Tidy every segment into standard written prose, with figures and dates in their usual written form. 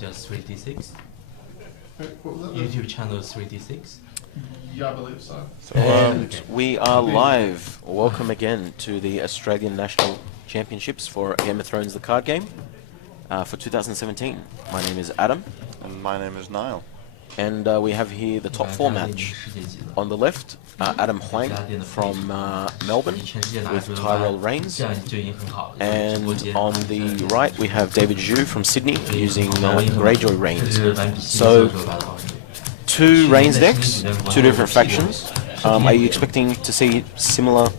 just 3D6? What was that? YouTube channel 3D6? Yeah, I believe so. And we are live. Welcome again to the Australian National Championships for Game of Thrones, the card game, for 2017. My name is Adam. And my name is Niall. And we have here the top four match. On the left, Adam Huang from Melbourne with Tyrell Rains. And on the right, we have David Zhu from Sydney using Greyjoy Rains. So, two Rains decks, two different factions. Are you expecting to see similar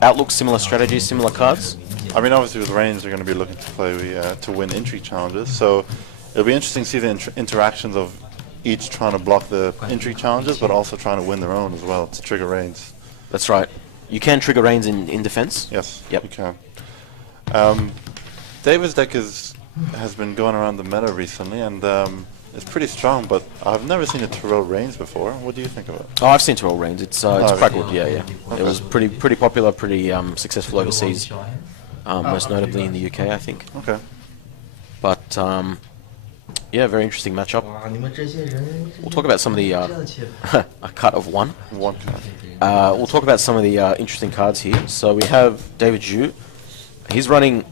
outlooks, similar strategies, similar cards? I mean, obviously with Rains, they're going to be looking to play to win intrigue challenges. So it'll be interesting to see the interactions of each trying to block the intrigue challenges, but also trying to win their own as well to trigger Rains. That's right. You can trigger Rains in defense? Yes, yep. you can. David's deck has been going around the meta recently, and it's pretty strong, but I've never seen a Tyrell Rains before. What do you think of it? Oh, I've seen Tyrell Rains. It's quite good, yeah. Okay. It was pretty popular, pretty successful overseas, most notably in the UK, I think. Okay. But, yeah, very interesting matchup. We'll talk about some of the... a cut of one. One card. We'll talk about some of the interesting cards here. So we have David Zhu. He's running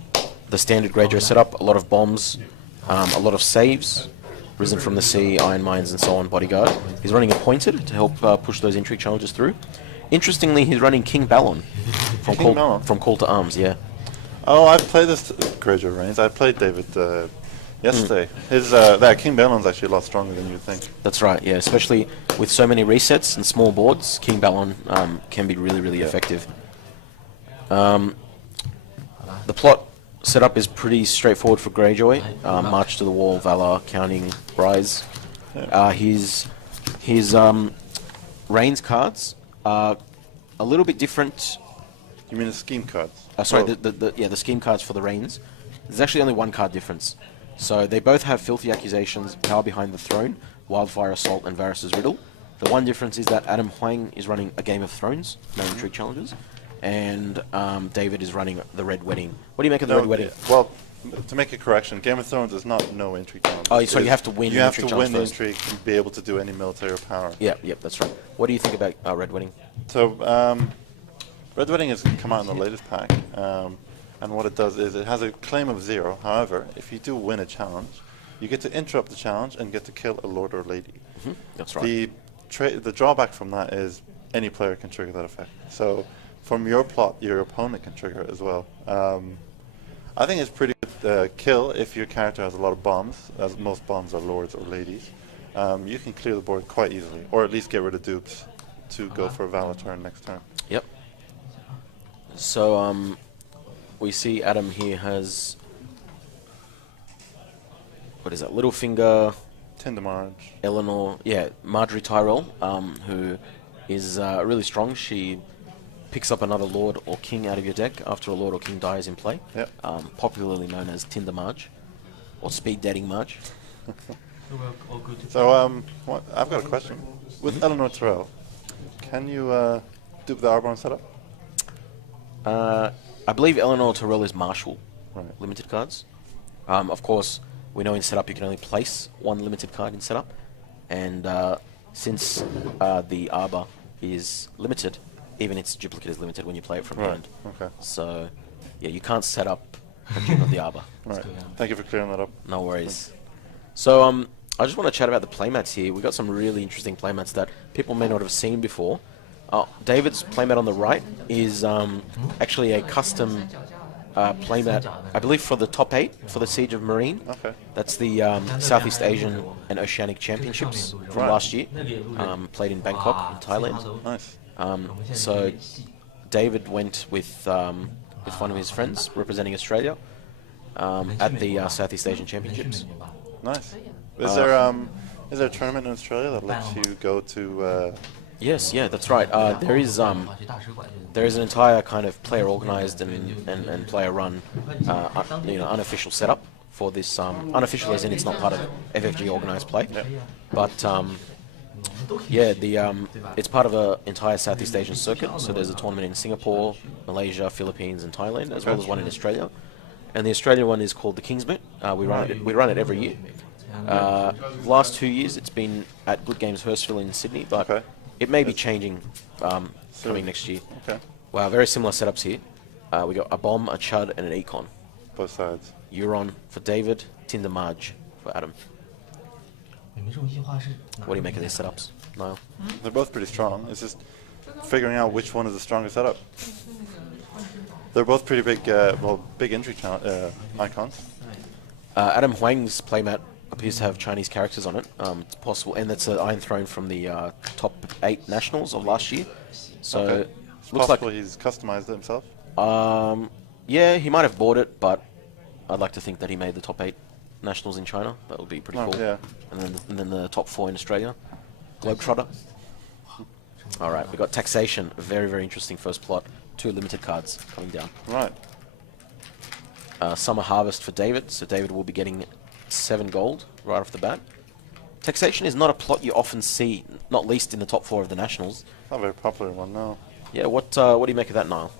the standard Greyjoy setup, a lot of bombs, a lot of saves, Risen from the Sea, Iron Mines, and so on, Bodyguard. He's running Appointed to help push those intrigue challenges through. Interestingly, he's running King Balon from Call to Arms, yeah. Oh, I've played this Greyjoy Rains. I played David yesterday. His that King Balon's actually a lot stronger than you'd think. That's right, yeah. Especially with so many resets and small boards, King Balon can be really effective. The plot setup is pretty straightforward for Greyjoy. March to the Wall, Valor, Counting, Rise. Yeah. His Rains cards are a little bit different. You mean the scheme cards? Sorry, the scheme cards for the Rains. There's actually only one card difference. So they both have Filthy Accusations, Power Behind the Throne, Wildfire Assault, and Varys' Riddle. The one difference is that Adam Huang is running a Game of Thrones, no intrigue challenges, and David is running the Red Wedding. What do you make of the Red Wedding? Well, to make a correction, Game of Thrones is not no intrigue challenges. Oh, so you have to win. You have to win the first. intrigue and be able to do any military or power. Yep, that's right. What do you think about Red Wedding? So, Red Wedding has come out in the latest pack, and what it does is it has a claim of 0. However, if you do win a challenge, you get to interrupt the challenge and get to kill a lord or lady. Mm-hmm. That's right. The drawback from that is any player can trigger that effect. So, from your plot, your opponent can trigger it as well. I think it's pretty good kill if your character has a lot of bombs, as most bombs are lords or ladies. You can clear the board quite easily, or at least get rid of dupes to go for a Valor turn next turn. Yep. So, we see Adam here has... What is that? Littlefinger... Tindermarge. Eleanor... Yeah, Marjorie Tyrell, who is really strong. She picks up another Lord or King out of your deck after a Lord or King dies in play. Yep. Popularly known as Tindermarge, or Speed Dating Marge. So, I've got a question. With Eleanor Tyrell, can you dupe the Arborn setup? I believe Eleanor Tyrell is Marshal, right. Limited cards. Of course, we know in setup you can only place one limited card in setup, and since the Arbor is limited, even its duplicate is limited when you play it from hand. Okay. So, yeah, you can't set up a Duke of the Arbor. Right. Thank you for clearing that up. No worries. So, I just want to chat about the playmats here. We've got some really interesting playmats that people may not have seen before. David's playmat on the right is actually a custom playmat, I believe, for the top 8 for the Siege of Marine. Okay. That's the Southeast Asian and Oceanic Championships from last year, played in Bangkok, in Thailand. Nice. So David went with one of his friends representing Australia at the Southeast Asian Championships. Nice. Is there a tournament in Australia that lets you go to? Yes, yeah, that's right. There is an entire kind of player organized and player run, unofficial setup for this. Unofficial as in it's not part of FFG organized play, but yeah, it's part of an entire Southeast Asian circuit. So there's a tournament in Singapore, Malaysia, Philippines, and Thailand, as well as one in Australia. And the Australian one is called the Kingsmet. We run it every year. Last 2 years, it's been at Good Games Hurstville in Sydney, but Okay. it may be changing coming next year. Okay. Wow, very similar setups here. We got a bomb, a chud, and an econ. Both sides. Euron for David, Tinder Marge for Adam. What do you make of these setups, Niall? They're both pretty strong. It's just figuring out which one is the strongest setup. They're both pretty big, big entry icons. Adam Huang's playmat appears to have Chinese characters on it. It's possible, and that's an Iron Throne from the top 8 nationals of last year. So Okay. It's looks possible like he's customized it himself. yeah, he might have bought it, but I'd like to think that he made the top 8 nationals in China. That would be pretty cool. Yeah. And then the top 4 in Australia. Globetrotter. All right, we got Taxation. A very, very interesting first plot. 2 limited cards coming down. Right. Summer Harvest for David. So David will be getting 7 gold right off the bat. Taxation is not a plot you often see, not least in the top 4 of the nationals. Not a very popular one, no. Yeah, what do you make of that, Niall?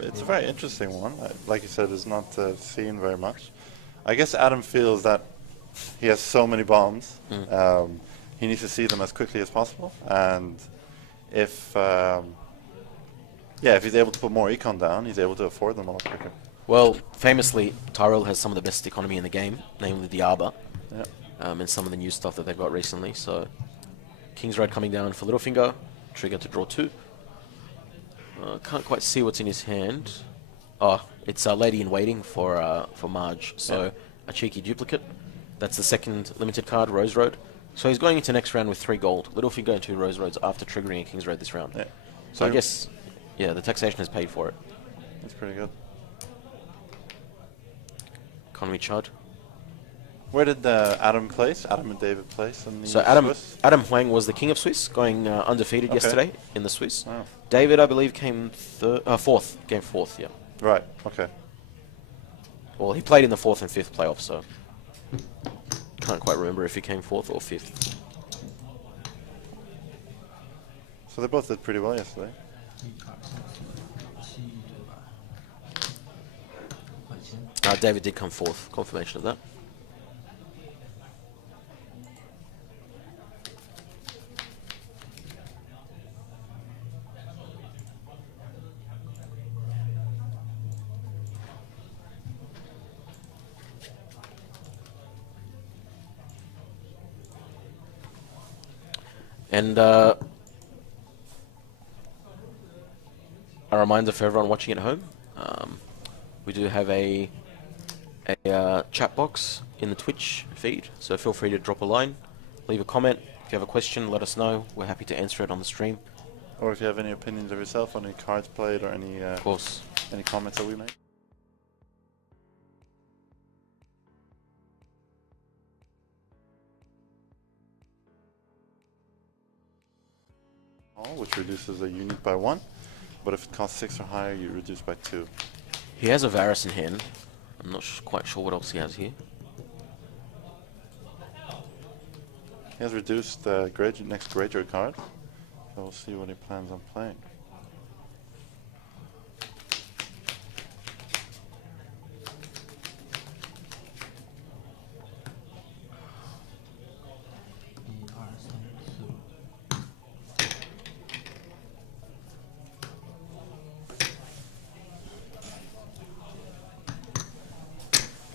It's a very interesting one. Like you said, it's not seen very much. I guess Adam feels that he has so many bombs. He needs to see them as quickly as possible. And if he's able to put more econ down, he's able to afford them a lot quicker. Well, famously, Tyrell has some of the best economy in the game, namely the Arbor, Yeah. and some of the new stuff that they've got recently. So, King's Road coming down for Littlefinger, trigger to draw 2. Can't quite see what's in his hand. Oh, it's a Lady in Waiting for Marge. So, a cheeky duplicate. That's the second limited card, Rose Road. So he's going into next round with 3 gold. Littlefinger and 2 Rose Roads after triggering a King's Road this round. Yeah. So I guess, yeah, the Taxation has paid for it. That's pretty good. Economy Chud. Where did Adam place? Adam and David place in the So Swiss? Adam Huang was the king of Swiss, going undefeated Okay. yesterday in the Swiss. Wow. David, I believe, came 4th. Came 4th, yeah. Right, okay. Well, he played in the 4th and 5th playoffs, so can't quite remember if he came 4th or 5th. So they both did pretty well yesterday. David did come 4th. Confirmation of that. And a reminder for everyone watching at home, we do have a chat box in the Twitch feed, so feel free to drop a line, leave a comment. If you have a question, let us know. We're happy to answer it on the stream. Or if you have any opinions of yourself on any cards played or any Of course. any comments that we made. Which reduces a unit by 1, but if it costs 6 or higher, you reduce by 2. He has a Varus in hand. I'm not quite sure what else he has here. He has reduced the next Greyjoy card, so we'll see what he plans on playing.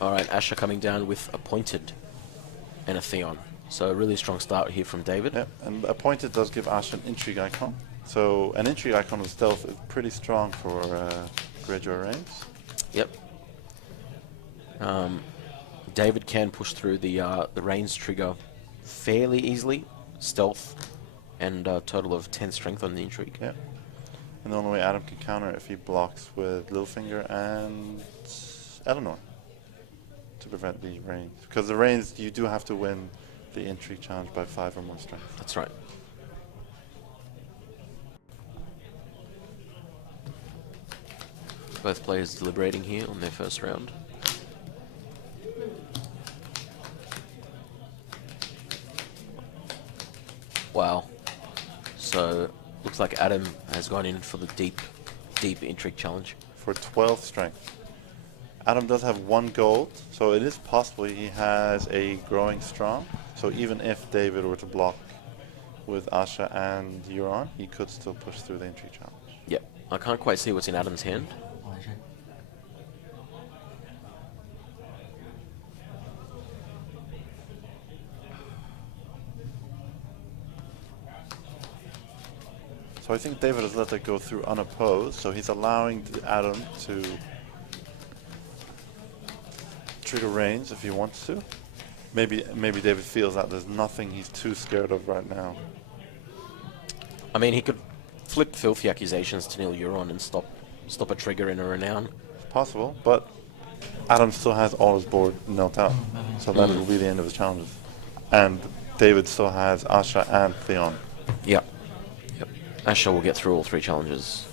Alright, Asher coming down with Appointed and a Theon. So a really strong start here from David. Yeah, and Appointed does give Ash an intrigue icon. So an intrigue icon with stealth is pretty strong for Greyjoy Rains. Yep. David can push through the Rains trigger fairly easily. Stealth and a total of 10 strength on the intrigue. Yeah. And the only way Adam can counter it if he blocks with Littlefinger and Eleanor to prevent the Rains. Because the Rains, you do have to win the intrigue challenge by 5 or more strength. That's right. Both players deliberating here on their first round. Wow. So, looks like Adam has gone in for the deep intrigue challenge. For 12 strength. Adam does have 1 gold, so it is possible he has a growing strong. So even if David were to block with Asha and Euron, he could still push through the entry challenge. Yep. I can't quite see what's in Adam's hand. 往来身。 So I think David has let that go through unopposed, so he's allowing Adam to trigger Rains if he wants to. Maybe David feels that there's nothing he's too scared of right now. I mean, he could flip Filthy Accusations to Neil Euron and stop a trigger in a Renown. It's possible, but Adam still has all his board knelt out, so that will be the end of his challenges. And David still has Asha and Theon. Yep. Asha will get through all 3 challenges.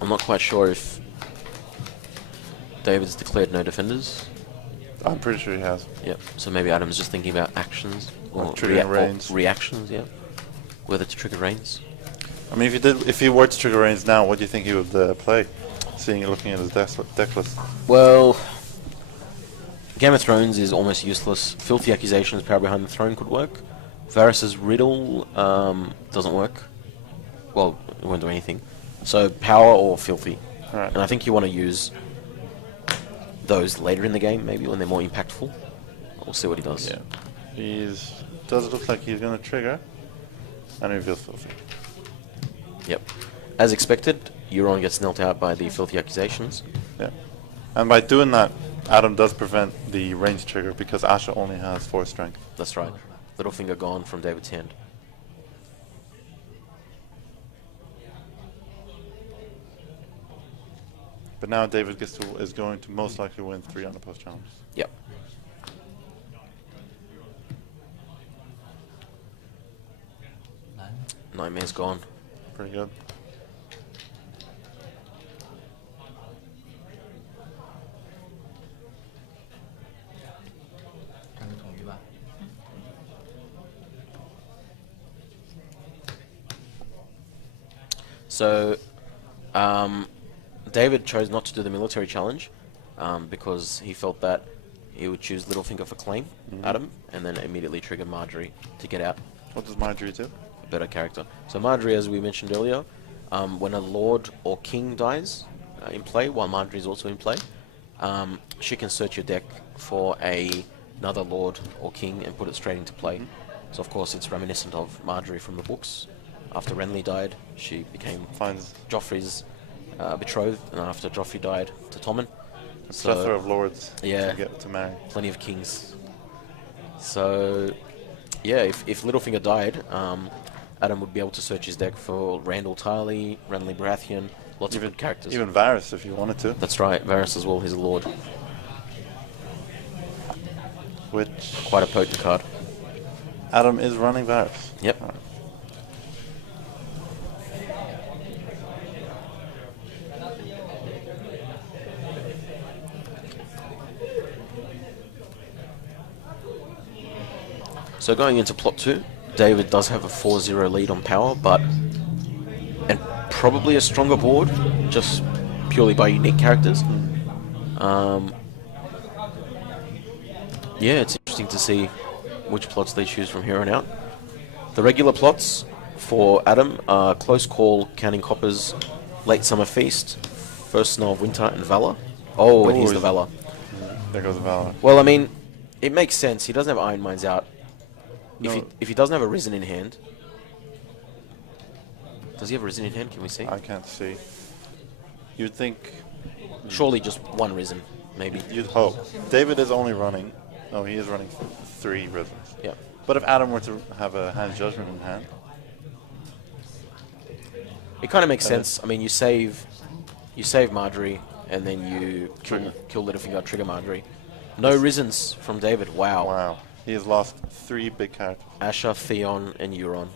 I'm not quite sure if David's declared no defenders. I'm pretty sure he has. Yep. So maybe Adam's just thinking about actions or, triggering Rains. reactions. Yeah. Whether to trigger Rains. I mean, if he were to trigger Rains now, what do you think he would play? Looking at his deck list. Well, Game of Thrones is almost useless. Filthy Accusations, Power Behind the Throne could work. Varys' Riddle doesn't work. Well, it won't do anything. So Power or Filthy. Right. And I think you want to use those later in the game, maybe when they're more impactful. We'll see what he does. Yeah, does look like he's going to trigger, and reveals Filthy. Yep. As expected, Euron gets knelt out by the Filthy Accusations. Yeah, and by doing that, Adam does prevent the range trigger because Asha only has 4 strength. That's right. Littlefinger gone from David's hand. But now David is going to most likely win 3 unopposed challenges. Yep. Nightmare's gone. Pretty good. So, David chose not to do the military challenge because he felt that he would choose Littlefinger for claim, Adam, and then immediately trigger Marjorie to get out. What does Marjorie do? A better character. So Marjorie, as we mentioned earlier, when a lord or king dies in play, while Marjorie is also in play, she can search your deck for another lord or king and put it straight into play. So of course it's reminiscent of Marjorie from the books. After Renly died, she became Joffrey's betrothed, and then after Joffrey died, to Tommen. A plethora of lords yeah, to get to marry. Plenty of kings. So, yeah, if Littlefinger died, Adam would be able to search his deck for Randall Tarly, Renly Baratheon, lots of good characters. Even Varys, if you wanted to. That's right, Varys as well, he's a lord. Which... Quite a potent card. Adam is running Varys. Yep. Right. So going into plot 2, David does have a 4-0 lead on power, and probably a stronger board, just purely by unique characters. Yeah, it's interesting to see which plots they choose from here on out. The regular plots for Adam are Close Call, Counting Coppers, Late Summer Feast, First Snow of Winter, and Valor. Oh, and here's the Valor. There goes the Valor. Well, I mean, it makes sense. He doesn't have Iron Mines out. If he doesn't have a Risen in hand... Does he have a Risen in hand? Can we see? I can't see. You'd think... Surely just one Risen, maybe. You'd hope. David is only running... No, he is running 3 Risens. Yeah. But if Adam were to have a Hand Judgment in hand... It kind of makes sense. I mean, you save Marjorie, and then you kill Littlefinger, trigger Marjorie. No Risens from David. Wow. Wow. He has lost 3 big characters. Asha, Theon, and Euron.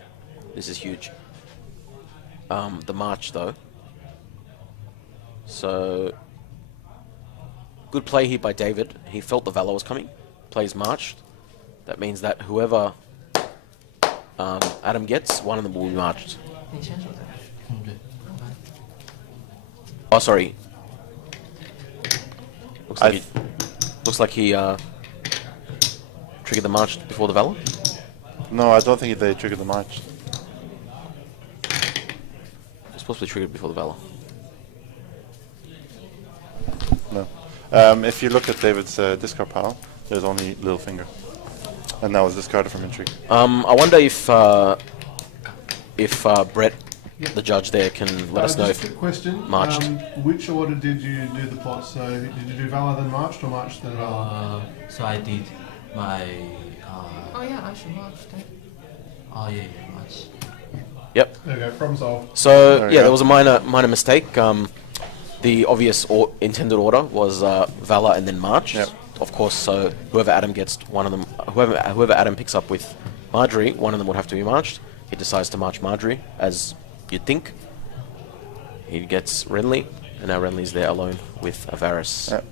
This is huge. The March, though. So, good play here by David. He felt the Valor was coming. Plays marched. That means that whoever Adem gets, one of them will be marched. 可以牵手的。对。 Oh, sorry. Looks like he triggered the march before the Valor. No, I don't think they triggered the march. It's supposed to be triggered before the Valor. No. If you look at David's discard pile, there's only Littlefinger. And that was discarded from intrigue. I wonder if Brett, the judge there, can let us know Just if a question. marched. Which order did you do the plot? So did you do Valor then marched or marched then Valor? So I did my. Oh yeah, I should march. Oh yeah, march. Yep. There we go, problem solved. So There we yeah, go. there was a minor mistake. The obvious intended order was Valor and then March. Yep. Of course, so whoever Adem gets, one of them, whoever Adem picks up with Marjorie, one of them would have to be marched. He decides to march Marjorie, as you'd think. He gets Renly, and now Renly's there alone with Avaris. Yep.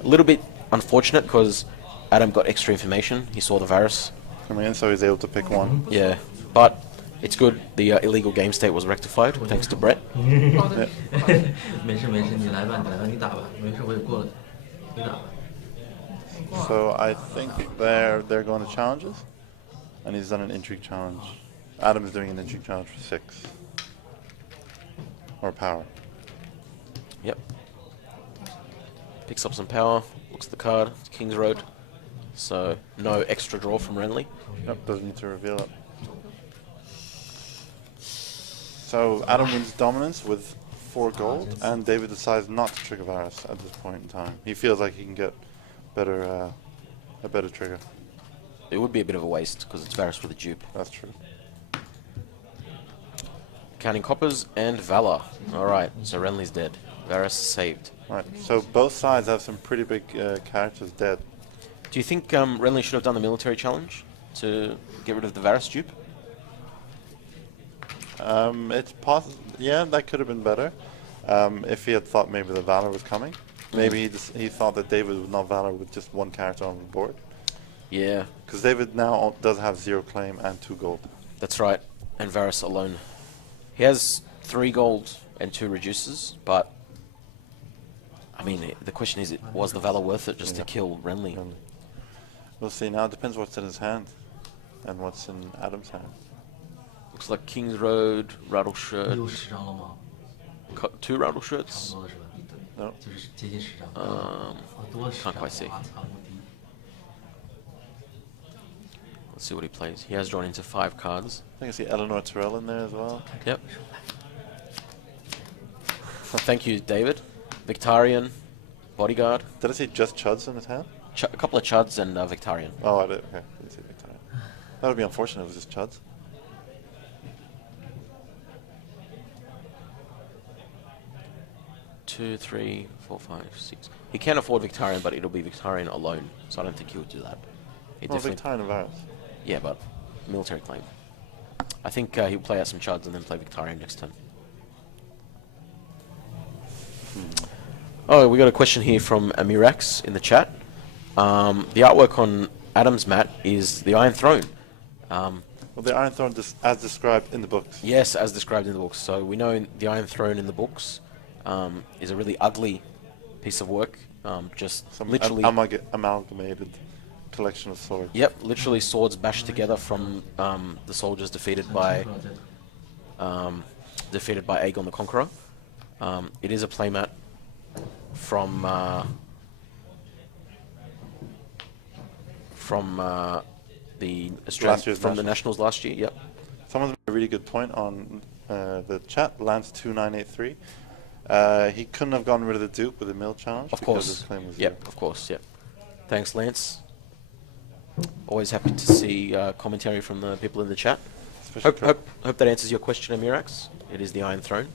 A little bit unfortunate because Adem got extra information. He saw the Varus. Coming in, so he's able to pick one. Yeah, but it's good. The illegal game state was rectified thanks to Brett. 没事没事，你来吧，你打吧，没事我也过了，你打吧。 So I think they're going to challenges, and he's done an intrigue challenge. Adam is doing an intrigue challenge for 6 or power. Yep. Picks up some power. Looks at the card. It's King's Road. So no extra draw from Renly. Yep, doesn't need to reveal it. So Adam wins dominance with 4 gold, and David decides not to trigger Varus at this point in time. He feels like he can get a better trigger. It would be a bit of a waste because it's Varus with a dupe. That's true. Counting coppers and Valor. Alright, so Renly's dead. Varus saved. Right. So both sides have some pretty big characters dead. Do you think Renly should have done the military challenge to get rid of the Varus dupe? It's possible. Yeah, that could have been better. If he had thought maybe the Valor was coming. Maybe he thought that David would not Valor with just one character on the board. Yeah, Because David now does have 0 claim and 2 gold. that's right. And Varus alone. He has 3 gold and 2 reduces, but I mean, the question is, was the Valor worth it just to kill Renly? We'll see. Now it depends what's in his hand and what's in Adam's hand. Looks like King's Road, Rattle 又 Shirt, 10张了吗？ 2 Rattle Shirts. 多了是吧？ No. 就是接近10张。多10 can't quite see. 哇操，无敌！ Let's see what he plays. He has drawn into 5 cards. I think I see Eleanor Tyrell in there as well. Yep. Thank you, David. Victarion, Bodyguard, Did I see just Chuds in his hand? a couple of Chuds and Victarion. Oh, I did. Okay. Didn't see Victoria. That would be unfortunate if it was just Chuds. Two, three, four, 5, 6. He can afford Victarion, but it'll be Victarion alone, so I don't think he would do that. He Oh, definitely, Victoria and Varus. yeah, but military claim. I think he'll play out some Chuds and then play Victarion next turn. Oh, we got a question here from Amirax in the chat. The artwork on Adam's mat is the Iron Throne. Well, the Iron Throne, as described in the books. Yes, as described in the books. So we know the Iron Throne in the books is a really ugly piece of work. Just Some literally, amalgamated collection of swords. yep, literally swords bashed together from the soldiers defeated by Aegon the Conqueror. It is a playmat from the Last year's from the Nationals. Nationals last year. Yep. Someone's made a really good point on the chat. Lance2983. He couldn't have gotten rid of the dupe with the mill challenge. Of because course. his claim was Yep. 0. Of course. Yep. Thanks, Lance. Always happy to see commentary from the people in the chat. Especially Hope that answers your question, Amirax. It is the Iron Throne.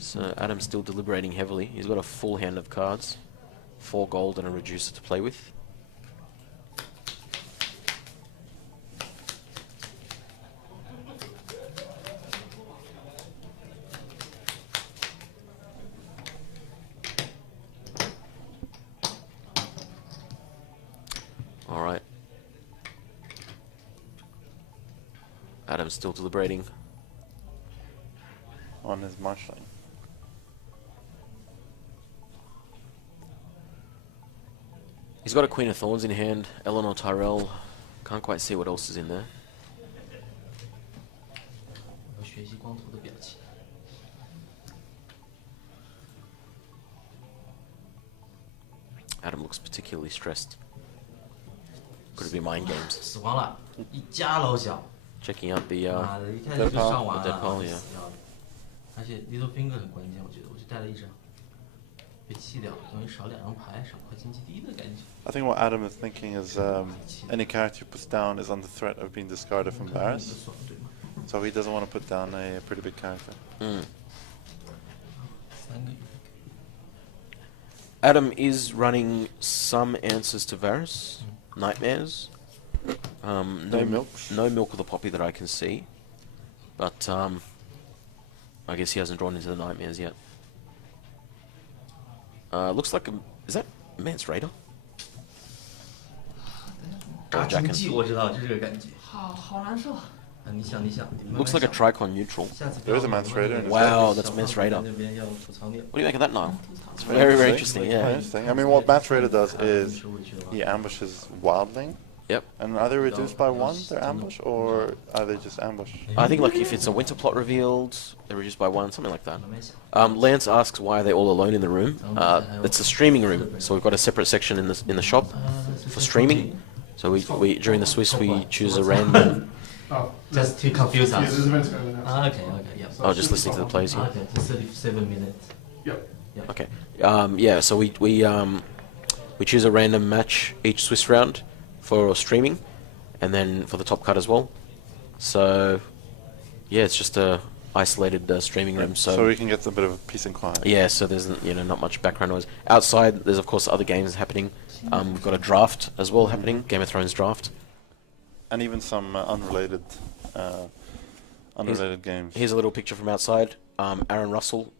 So Adam's still deliberating heavily. He's got a full hand of cards, 4 gold and a reducer to play with. All right. Adam's still deliberating. On his marshalling. He's got a Queen of Thorns in hand. Eleanor Tyrell. Can't quite see what else is in there. 要学习光头的表情。 Adam looks particularly stressed. Could it be mind games? 死光了，一家老小。 Checking out the 妈的，一开始就上完 the 了。 Deadpool, yeah. 死掉了而且 Little Finger 很关键，我觉得，我就带了一张，被弃掉了，等于少2张牌，少块经济低的感觉。 I think what Adam is thinking is any character he puts down is under threat of being discarded from Varus. 爽对吗？ So he doesn't want to put down a pretty big character. 嗯。 3个月。 Adam is running some answers to Varus. Nightmares. No milks? No milk of the poppy that I can see. But I guess he hasn't drawn into the nightmares yet. Looks like is that Mance Raider? 炸经济我知道，就这个感觉。好难受。你想，你慢慢 Looks like a 想 Tricon neutral. 下次 There is a Mance Raider in his Wow, deck. that's Mance Raider. 那边要吐槽你。 What do you make of that, Niall? It's very, very interesting, Quite yeah. interesting. I mean, what Mance Raider does is he ambushes Wildling. Yep. And are they reduced by 1, their ambush, or are they just ambush? I think like if it's a winter plot revealed, they're reduced by 1, something like that. 慢慢想。 Lance asks why are they all alone in the room. It's a streaming room, so we've got a separate section in the shop for streaming. So we during the Swiss we choose a random. Oh, Just to confuse yeah, us. there's events going on now. Okay, yeah. Oh, just listening to the plays here. Okay, 37 minutes. Yep. Okay. Yeah. So we choose a random match each Swiss round for streaming, and then for the top cut as well. So yeah, it's just a isolated streaming room. So we can get a bit of peace and quiet. Yeah, so there's not much background noise. Outside, there's of course other games happening. We've got a draft as well happening, Game of Thrones draft. And even some unrelated games. Here's a little picture from outside. Aaron Russell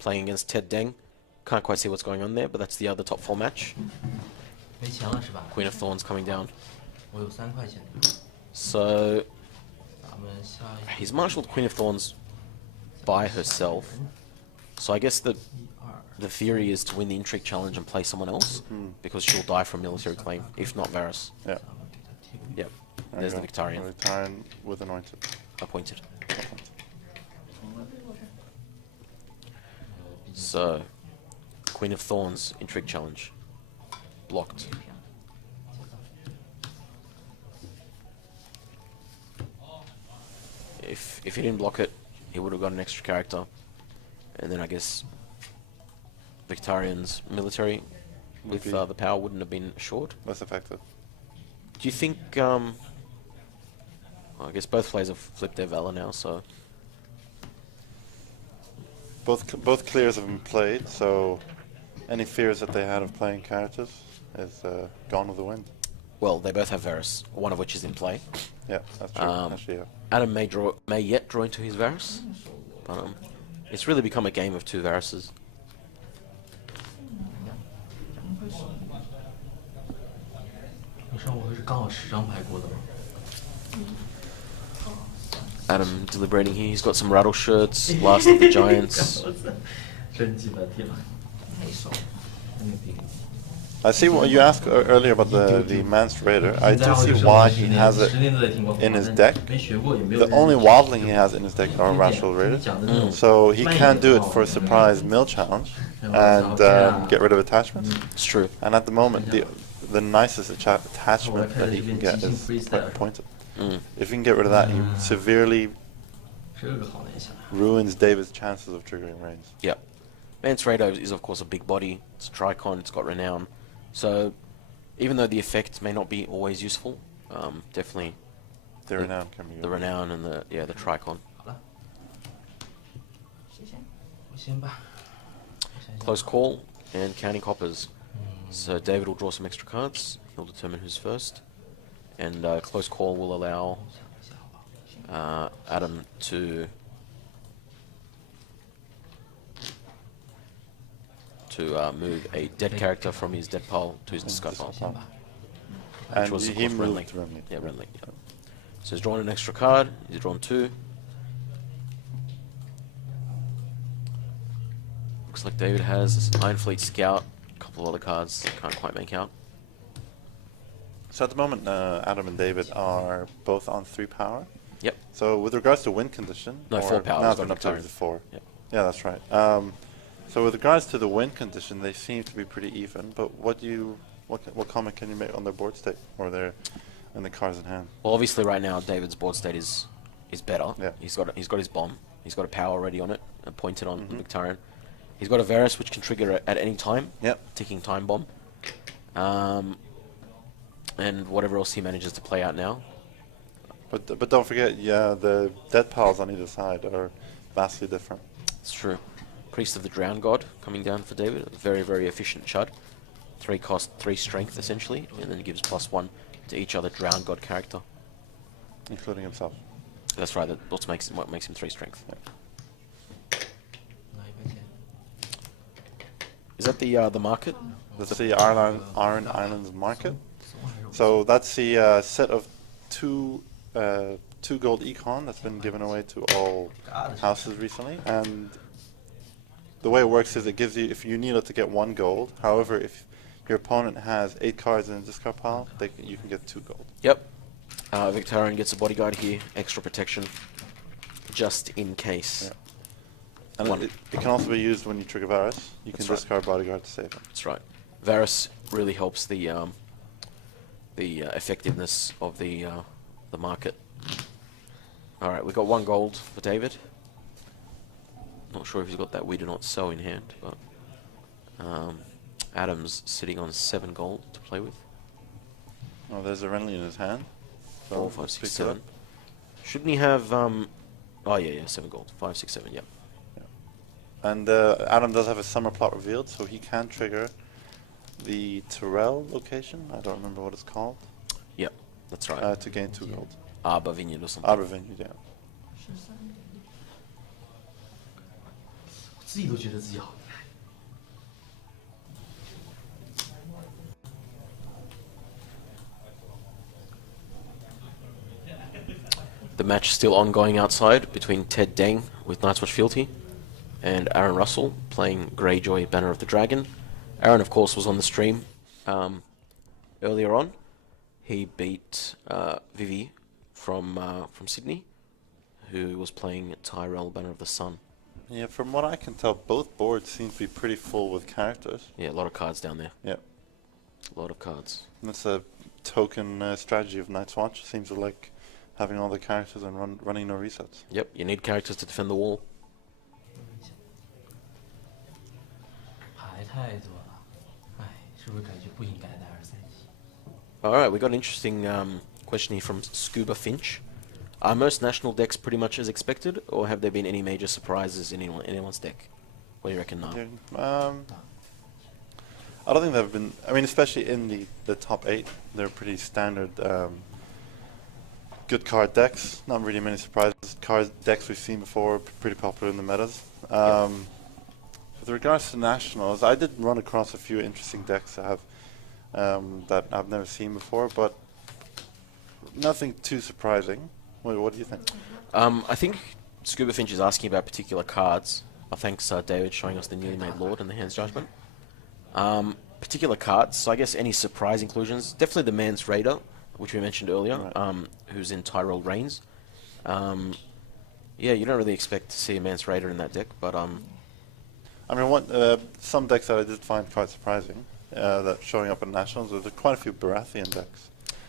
playing against Ted Deng. Can't quite see what's going on there, but that's the other top 4 match. 没钱了是吧？ Queen of Thorns coming down. 我有3块钱。 So 咱们下一 he's marshaled Queen of Thorns by herself. So I guess the theory is to win the Intrigue Challenge and play someone else, because she'll die from military claim, if not Varus. Yeah. Yep. There There's you the go. Victarion. Victarion with Anointed. Appointed. So, Queen of Thorns, Intrigue Challenge. Blocked. If he didn't block it, he would have got an extra character. And then I guess Victarion's military with the power wouldn't have been short. Less effective. Do you think, well, I guess both players have flipped their Valor now, so... Both clears have been played, so any fears that they had of playing characters is gone with the wind. Well, they both have Varus, one of which is in play. Yeah, that's true. Actually, yeah. Adam may yet draw into his Varus, but it's really become a game of 2 Varuses. 你上回是刚好10张牌过的吗？ Adam deliberating here. He's got some rattle shirts, Last of the Giants. 真鸡巴屌，太爽了，那个顶。 I see what you asked earlier about the Mance Raider. I do see why he has it in his deck. The only Wildling he has in his deck are Rashful Raiders. So he can do it for a surprise mill challenge and get rid of attachments. It's true. And at the moment, the nicest attachment that he can get is quite Appointed. If he can get rid of that, he severely 这个好难下。 ruins David's chances of triggering Rains. Yep. Mance Raider is of course a big body. It's a Tricon. It's got renown. So even though the effect may not be always useful, definitely The renown can be the good. renown and the Tricon. 好了，我先吧。 Close call and counting coppers. So David will draw some extra cards. He'll determine who's first, and close call will allow Adam to move a dead character from his dead pile to his discard pile. which was of he course moved Renly. Renly. Yeah, Renly. Yeah. So he's drawn an extra card. He's drawn 2. Looks like David has Iron Fleet Scout, a couple of other cards can't quite make out. So at the moment, Adam and David are both on 3 power. Yep. So with regards to win condition, No, 4 power. No, He's got it's Victarion. up to 4. Yep. Yeah, that's right. So with regards to the win condition, they seem to be pretty even. But what comment can you make on their board state or and the cards in hand? Well, obviously right now David's board state is better. Yeah. He's got his bomb. He's got a power already on it and pointed on Victarion. He's got a Varus which can trigger at any time. Yep. Ticking time bomb. And whatever else he manages to play out now. But don't forget, the dead piles on either side are vastly different. It's true. Priest of the Drowned God coming down for David. A very, very efficient chud. 3 cost, 3 strength essentially, and then gives +1 to each other Drowned God character. Including himself. That's right. That's what makes him 3 strength. Yeah. Is that the market? That's the Iron Islands market. So that's the set of 2 gold econ that's been given away to all houses recently. And the way it works is it gives you, if you need it to get 1 gold. However, if your opponent has 8 cards in a discard pile, you can get 2 gold. Yep. Victarion gets a bodyguard here, extra protection, just in case. Yeah. And it can also be used when you trigger Varus. You can discard bodyguard to save him. That's right. Varus really helps the effectiveness of the market. All right, we've got 1 gold for David. Not sure if he's got that We Do Not Sow in hand, but Adam's sitting on 7 gold to play with. Oh, there's a Renly in his hand. 4, 5, 6, 7. Shouldn't he have? Oh yeah, 7 gold. 5, 6, 7. Yep. Yeah. And Adam does have a summer plot revealed, so he can trigger the Tyrell location. I don't remember what it's called. Yep, that's right. To gain 2 gold. Arbor Vineyard or something. Arbor Vineyard, yeah. 自己都觉得自己好厉害。 The match still ongoing outside between Ted Deng with Night's Watch Fealty and Aaron Russell playing Greyjoy Banner of the Dragon. Aaron, of course, was on the stream earlier on. He beat Vivi from Sydney, who was playing Tyrell Banner of the Sun. Yeah, from what I can tell, both boards seem to be pretty full with characters. Yeah, a lot of cards down there. Yeah. A lot of cards. And that's a token strategy of Night's Watch. Seems to like having all the characters and running no resets. Yep, you need characters to defend the wall. 牌太多了，哎，是不是感觉不应该带23级？ Alright, we got an interesting question here from Scuba Finch. Are most national decks pretty much as expected, or have there been any major surprises in anyone's deck? What do you reckon now? I don't think there have been. I mean, especially in the top 8, they're pretty standard. Good card decks. Not really many surprises. Card decks we've seen before, pretty popular in the metas. With regards to nationals, I did run across a few interesting decks that I've never seen before, but nothing too surprising. What do you think? I think Scuba Finch is asking about particular cards. Thanks, David, showing us the newly made Lord and the Hand's Judgment. Particular cards, so I guess any surprise inclusions. Definitely the Man's Raider, which we mentioned earlier, right. Who's in Tyrell Rains. Yeah, you don't really expect to see a Man's Raider in that deck, but I mean, some decks that I did find quite surprising that showing up in nationals. There's quite a few Baratheon decks.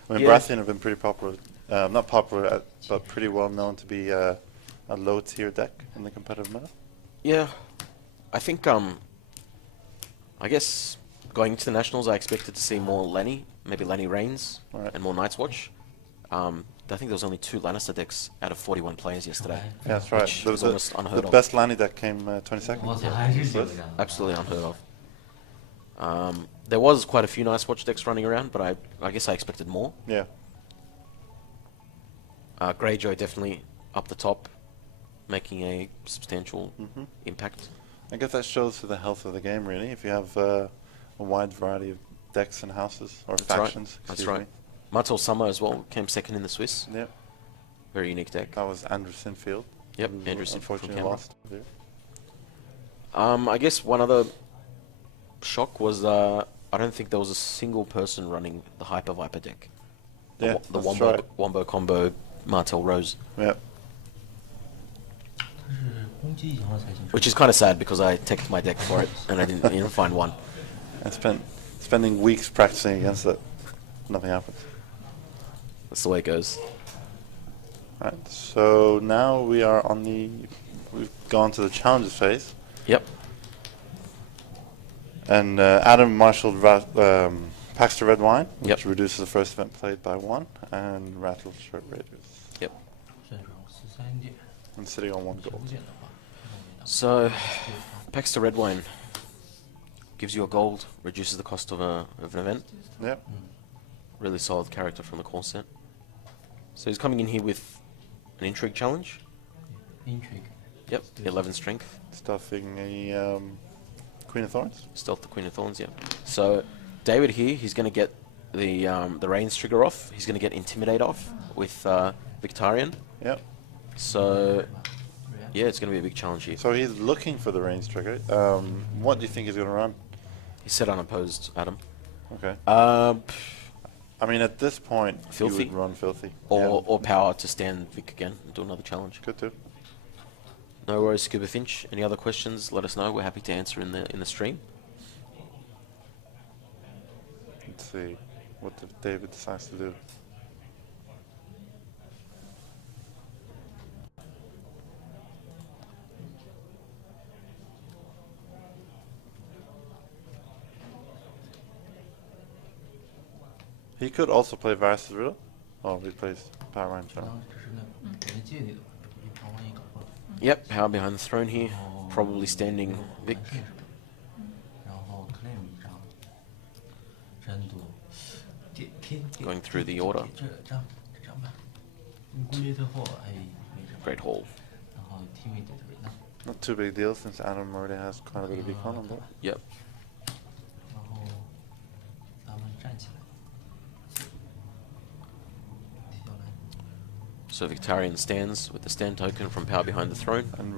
I mean, Yeah. Baratheon have been pretty popular, not popular, but pretty well known to be a low tier deck in the competitive meta. yeah, I think I guess going into the nationals, I expected to see more Lenny, maybe Lenny Rains, Right. and more Night's Watch. I think there was only 2 Lannister decks out of 41 players yesterday. Yeah, that's right. Which was almost unheard the of. best Lanny deck came 22nd. 我操，还是这个样。 Absolutely unheard of. There was quite a few Night's Watch decks running around, but I guess I expected more. Yeah. Greyjoy definitely up the top, making a substantial impact. I guess that shows to the health of the game, really. If you have a wide variety of decks and houses or That's right. factions. That's excuse right. me. Martel Summer as well came second in the Swiss. Yep. Very unique deck. That was Andrew Sinfield. Yep, who Andrew Sinfield from unfortunately Canberra. lost. There. I guess one other shock was I don't think there was a single person running the Hyper Viper deck. Yeah, The that's Wombo, right. Wombo combo Martel Rose. Yep. 它是攻击赢了才行。 Which is kind of sad because I teched my deck for it and I didn't even find one. I spent spending weeks practicing against it. Nothing happens. That's the way it goes. Alright, so now we are on the... We've gone to the challenges phase. Yep. And Adam marshaled Paxter Red Wine, which Yep. reduces the first event played by 1, and rattled Short Raiders. Yep. 选手13点， And sitting on 1 9 gold. 点的话， So, Paxter Red Wine gives you a gold, reduces the cost of an event. Yep. Really solid character from the core set. So he's coming in here with an intrigue challenge. intrigue。 Yep, 11 strength. Stuffing a Queen of Thorns. Stealth the Queen of Thorns, yeah. So David here, he's going to get the Rains trigger off. He's going to get Intimidate off with Victarion. Yep. So yeah, it's going to be a big challenge here. So he's looking for the range trigger. What do you think he's going to run? He's set unopposed, Adam. Okay. I I mean, at this point, Filthy? you would run Filthy. or power to stand Vic again and do another challenge. Good too. No worries, Scuba Finch. Any other questions? Let us know. We're happy to answer in the stream. Let's see what David decides to do. He could also play Varus' Riddle. Oh, he plays Power Line 刚 Throne. 刚只是那人界里的，比旁万一搞过了。 Yep, power behind the throne here. 然后 Probably standing Vic. 完胜是吧然后 claim 一张，真多。Going through the order. 这张吧，古列特霍，哎，没什么。 Great Hall. 然后 teammate 的维纳， Not too big deal since Adam already has quite a bit of econ on board. Yep. 然后咱们站起来，提交来。 So Victarion stands with the stand token from power behind the throne. And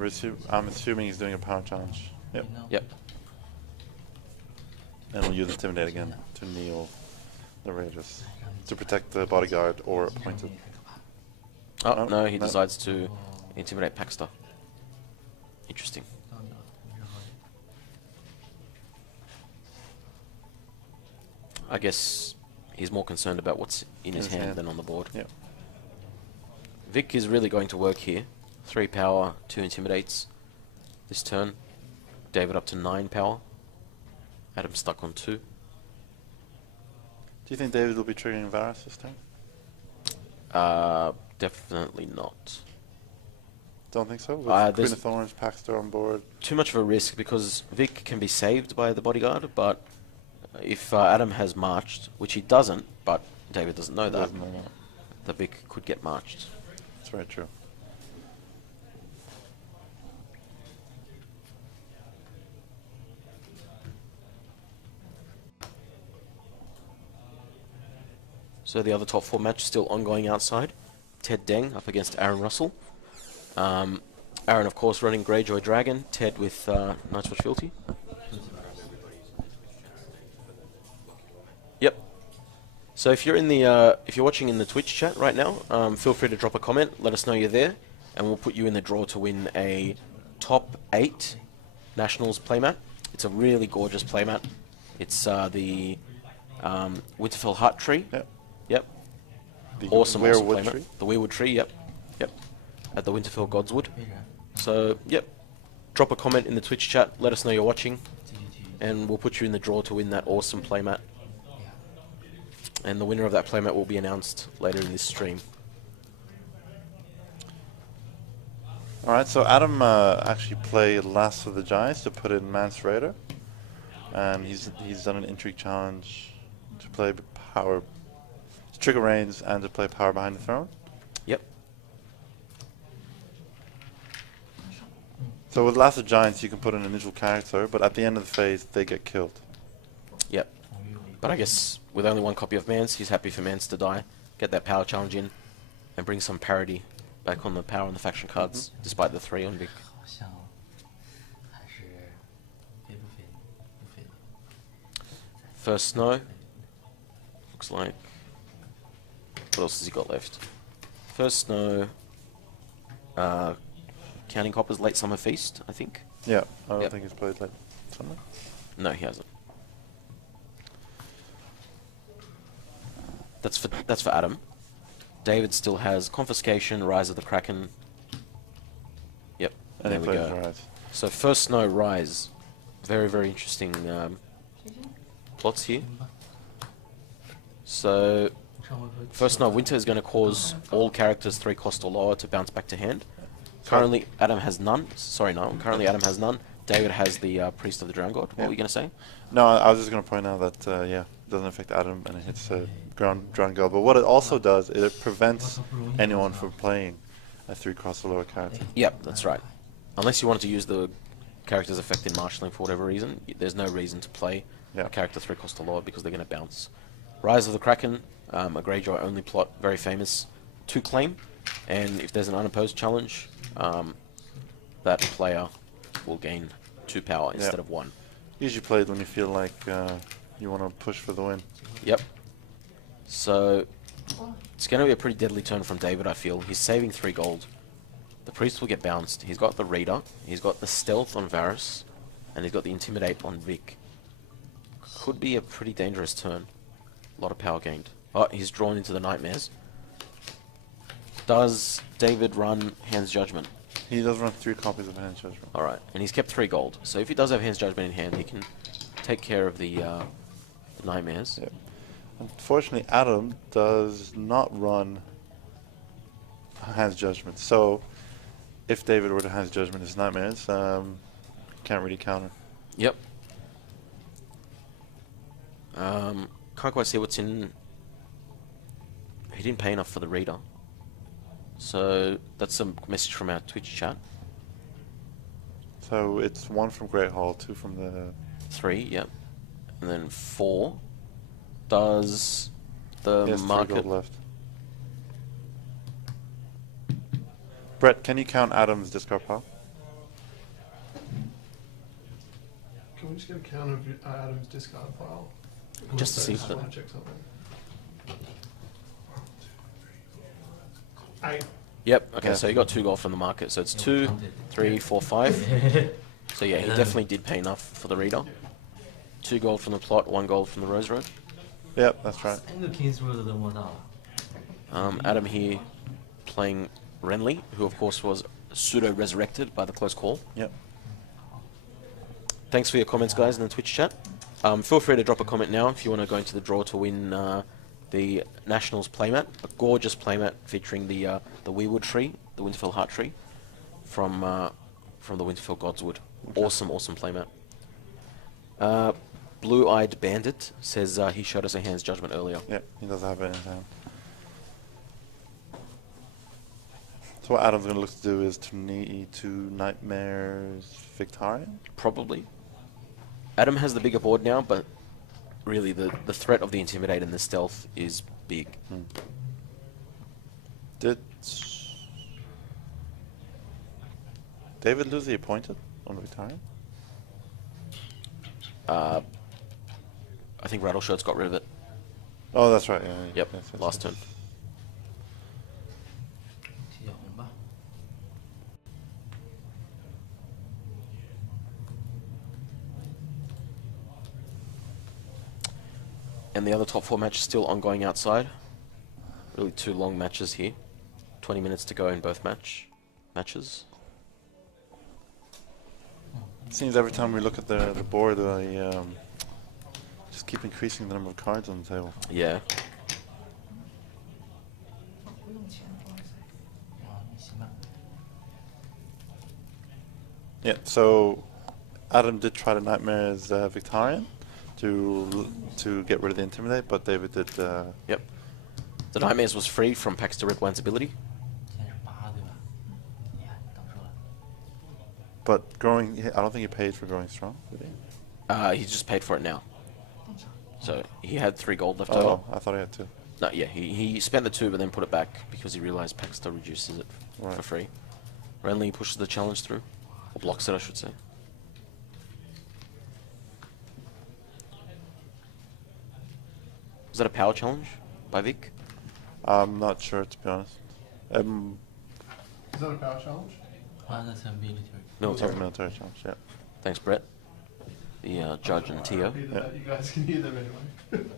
I'm assuming he's doing a power challenge. Yep. Yep. And we'll use Intimidate again to kneel the Raiders. To protect the bodyguard or appointed. Oh, Oh, no, he no. decides to intimidate Paxter. Interesting. 到你了，没事好点。 I guess he's more concerned about what's in his hand than on the board. Yep. Vic is really going to work here. 3 power, 2 intimidates this turn. David up to 9 power. Adam stuck on 2. Do you think David will be triggering Varus this time? Definitely not. Don't think so? With there's- Queen of Thorns, Paxter on board. Too much of a risk because Vic can be saved by the bodyguard, but if Adam has marched, which he doesn't, but David doesn't know that, Doesn't know that. the Vic could get marched. That's very true. So the other top 4 match still ongoing outside. Ted Deng up against Aaron Russell. Aaron, of course, running Greyjoy Dragon. Ted with Night's Watch Fealty. Yep. So if you're in the if you're watching in the Twitch chat right now, feel free to drop a comment. Let us know you're there, and we'll put you in the draw to win a top 8 Nationals playmat. It's a really gorgeous playmat. It's the Winterfell Heart Tree. Yep. Yep. The Awesome Weirwood playmat. tree. The Weirwood Tree. Yep. Yep. At the Winterfell Godswood. 非然 So yep. Drop a comment in the Twitch chat. Let us know you're watching, 继续继续。 and we'll put you in the draw to win that awesome playmat. And the winner of that playmat will be announced later in this stream. Alright, so Adam actually played Last of the Giants to put in Mance Raider. And he's done an intrigue challenge to play power, to trigger Rains and to play power behind the throne. Yep. So with Last of the Giants you can put in a neutral character, but at the end of the phase they get killed. Yep. But I guess with only one copy of Mance, he's happy for Mance to die, get that power challenge in, and bring some parity back on the power on the faction cards, despite the 3 on Vic. 好像还是飞不飞不飞的。 First snow. Looks like. What else has he got left? First snow. Counting Copper's Late Summer Feast, I think. Yeah, I don't Yep. think he's played late summer. No, he hasn't. That's for Adam. David still has Confiscation, Rise of the Kraken. Yep, And there he we plays go. Rise. So first snow, Rise. Very, very interesting plots here. So first snow, Winter is going to cause all characters 3 cost or lower to bounce back to hand. Currently, Adam has none. Sorry, no. Currently, Adam has none. David has the Priest of the Drown God. What were you going to say? No, I was just going to point out that, yeah, it doesn't affect Adam and it hits Drown God. But what it also does, it prevents anyone from playing a 3 cost or lower character. Yep, that's right. Unless you wanted to use the character's effect in marshalling for whatever reason, there's no reason to play a character 3 cost or lower because they're going to bounce. Rise of the Kraken, a Greyjoy only plot, very famous. 2 claim, and if there's an unopposed challenge, that player will gain 2 power instead of 1. Usually played when you feel like you want to push for the win. Yep. So it's going to be a pretty deadly turn from David, I feel. He's saving 3 gold. The Priest will get bounced. He's got the Reader, he's got the Stealth on Varys, and he's got the Intimidate on Vic. Could be a pretty dangerous turn. A lot of power gained. Oh, he's drawn into the Nightmares. Does David run Hand's Judgment? He does run 3 copies of Hand's Judgment. Alright, and he's kept 3 gold. So if he does have Hand's Judgment in hand, he can take care of the Nightmares. Yeah. Unfortunately, Adam does not run Hand's Judgment. So if David were to Hand's Judgment his Nightmares, can't really counter. Yep. Can't quite see what's in... He didn't pay enough for the Reader. So that's a message from our Twitch chat. So it's 1 from Great Hall, 2 from the... 3, yep. And then 4. Does the He has 3 market... gold left. Brett, can you count Adam's discard pile? Can we just get a count of Adam's discard pile? Just to see if I the... want to check something. 8. Yep, okay, Yeah. so you got 2 gold from the market. So it's 2, 3, 4, 5. So yeah, he definitely did pay enough for the Reader. 2 gold from the plot, 1 gold from the Rose Road. Yep, that's right. 3个 Kings Road 都摸到了。 Adam here playing Renly, who of course was pseudo-resurrected by the close call. Yep. Thanks for your comments, guys, in the Twitch chat. Feel free to drop a comment now if you want to go into the draw to win the Nationals playmat, a gorgeous playmat featuring the Weirwood tree, the Winterfell Heart tree, from the Winterfell Godswood. Awesome, awesome playmat. Blue-Eyed Bandit says he showed us a Hand's Judgment earlier. Yep, he does have it in his hand. So what Adam's going to look to do is to Nightmares Victorian? Probably. Adam has the bigger board now, but really the threat of the Intimidate and the Stealth is big. Did David lose the Appointed on the Victorian? I think Rattleshirt's got rid of it. Oh, that's right. Yeah. Yep, yes, last turn. 踢脚红吧。 And the other top 4 matches still ongoing outside. Really 2 long matches here. 20 minutes to go in both matches. It seems every time we look at the board, I just keep increasing the number of cards on the table. Yeah. 不用钱，不好意思。行吧。 Yeah. So Adam did try the Nightmares Victorian to get rid of the Intimidate, but David did. Yep. The Nightmares was free from Paxter Red Wine's ability. 现在是8，对吧？厉害，等住了。 But growing, I don't think he paid for growing strong, did he? He just paid for it now. So he had 3 gold left Oh, over. I thought I had 2. No, yeah, he spent the 2 but then put it back because he realized Paxter reduces it for Right. free. Renly pushes the challenge through. Or blocks it, I should say. Was that a power challenge by Vic? I'm not sure, to be honest. Is that a power challenge? That's a military. Military. Military challenge, yeah. Thanks, Brett. The judge and Tio. Happy that you guys can hear them anyway.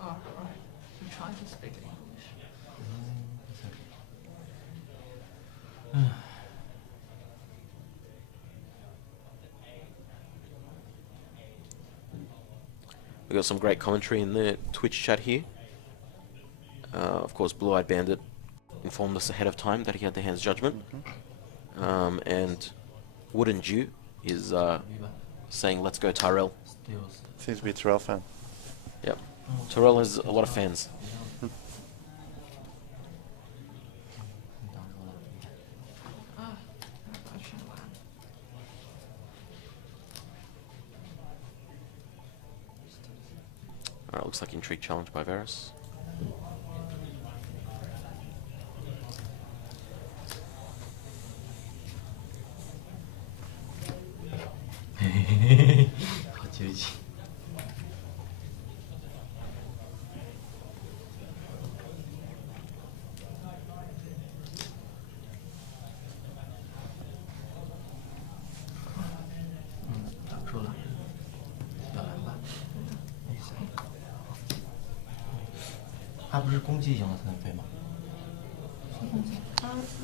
Oh, right. You try to speak English. We got some great commentary in the Twitch chat here. Of course, Blue Eyed Bandit informed us ahead of time that he had the Hand's Judgment. And Wooden Jew is saying, let's go Tyrell. Seems to be a Tyrell fan. Yep. Tyrell has a lot of fans. Alright, looks like Intrigue challenge by Varus.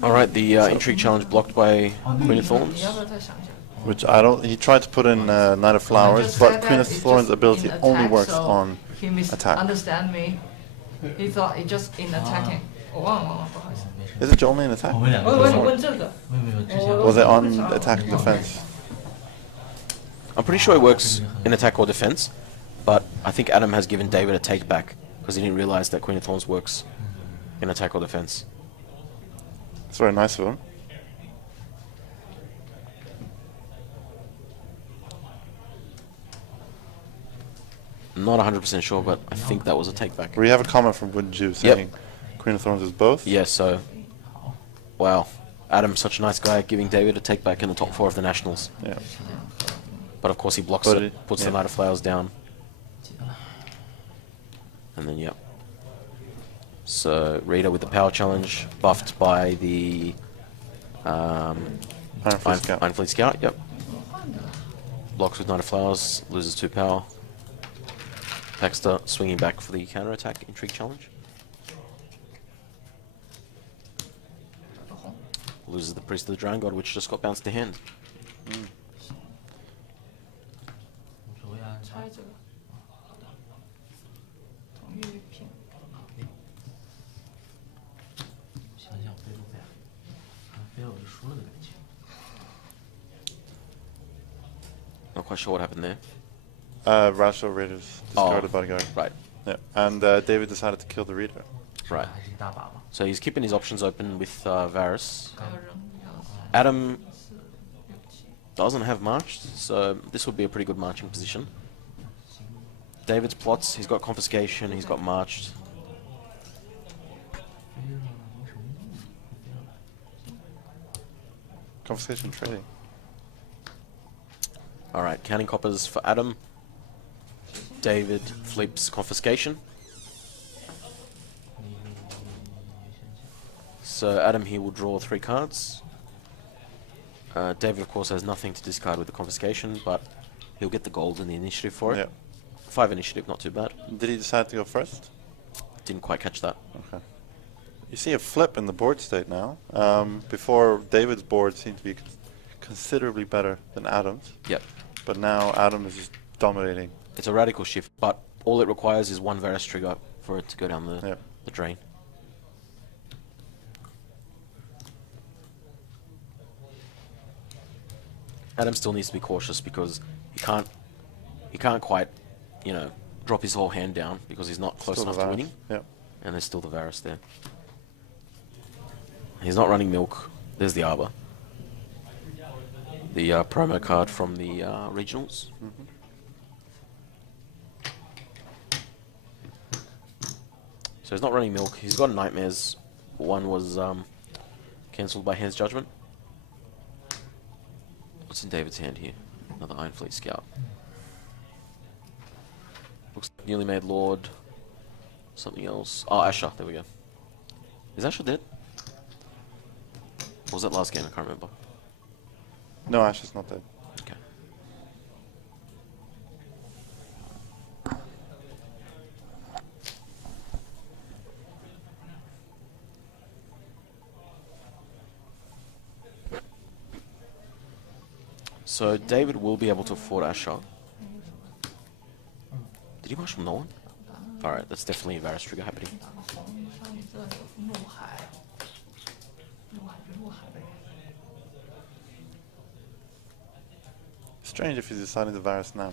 Alright, the Intrigue challenge blocked by Queen of Thorns. 你要不要再想一下？ Which I don't. He tried to put in Knight of Flowers, but Queen of Thorns' ability only works on He attack. misunderstand me. He thought it just in attacking. 我忘了，不好意思。 Is it only in attack? 我们两个我以为你问这个。 Was it on attack and defense? I'm pretty sure it works in attack or defense, but I think Adam has given David a take back because he didn't realize that Queen of Thorns works in attack or defense. It's very nice of him. I'm not 100% sure, but I think that was a take back. We have a comment from Woodenju saying Queen of Thorns is both. Yeah, so, wow. Adam's such a nice guy, giving David a take back in the top 4 of the Nationals. Yeah. But of course he blocks But it, puts the yeah. Knight of Flowers down. And then, yep. So, Rita with the power challenge, buffed by the Iron Fleet Scout. Iron Fleet Scout, yep. Blocks with Knight of Flowers, loses 2 power. Paxter swinging back for the counter-attack Intrigue challenge. Loses the Priest of the Dragon God, which just got bounced to hand. 猜这个。同玉品。想想飞路呗，飞了我就输了的感觉。 Not quite sure what happened there. Rasho Raiders discarded bodyguard. Right, Yeah. And David decided to kill the Reader. right. 还是一大把嘛。 So he's keeping his options open with Varus. 还有人要塞。 Adam 四六七。 doesn't have marched, so this would be a pretty good marching position. David's plots, he's got confiscation, he's got marched. 飞了没什么用，飞了。 Confiscation trading. Alright, counting coppers for Adam. David flips confiscation. So Adam here will draw 3 cards. David of course has nothing to discard with the confiscation, but he'll get the gold and the initiative for it. Yeah. 5 initiative, not too bad. Did he decide to go first? Didn't quite catch that. Okay. You see a flip in the board state now. Before, David's board seemed to be considerably better than Adam's, Yep. but now Adam is just dominating. It's a radical shift, but all it requires is 1 Varus trigger for it to go down the, Yep. the drain. Adam still needs to be cautious because he can't quite, you know, drop his whole hand down because he's not close Still enough the to Varus. winning, Yeah. and there's still the Varus there. He's not running milk. There's the Arbor. The promo card from the regionals. So he's not running Milk. He's got Nightmares. One was cancelled by Hand's Judgment. What's in David's hand here? Another Iron Fleet Scout. Looks like Newly Made Lord. Something else. Oh, Asher. There we go. Is Asher dead? Or was that last game? I can't remember. No, Ash is not dead. Okay. So David will be able to afford Asher. Did he marshal no one? Alright, that's definitely a Varus trigger happening. 打个红，上你这有怒海，怒海呗。 Strange if he's deciding to Varus now.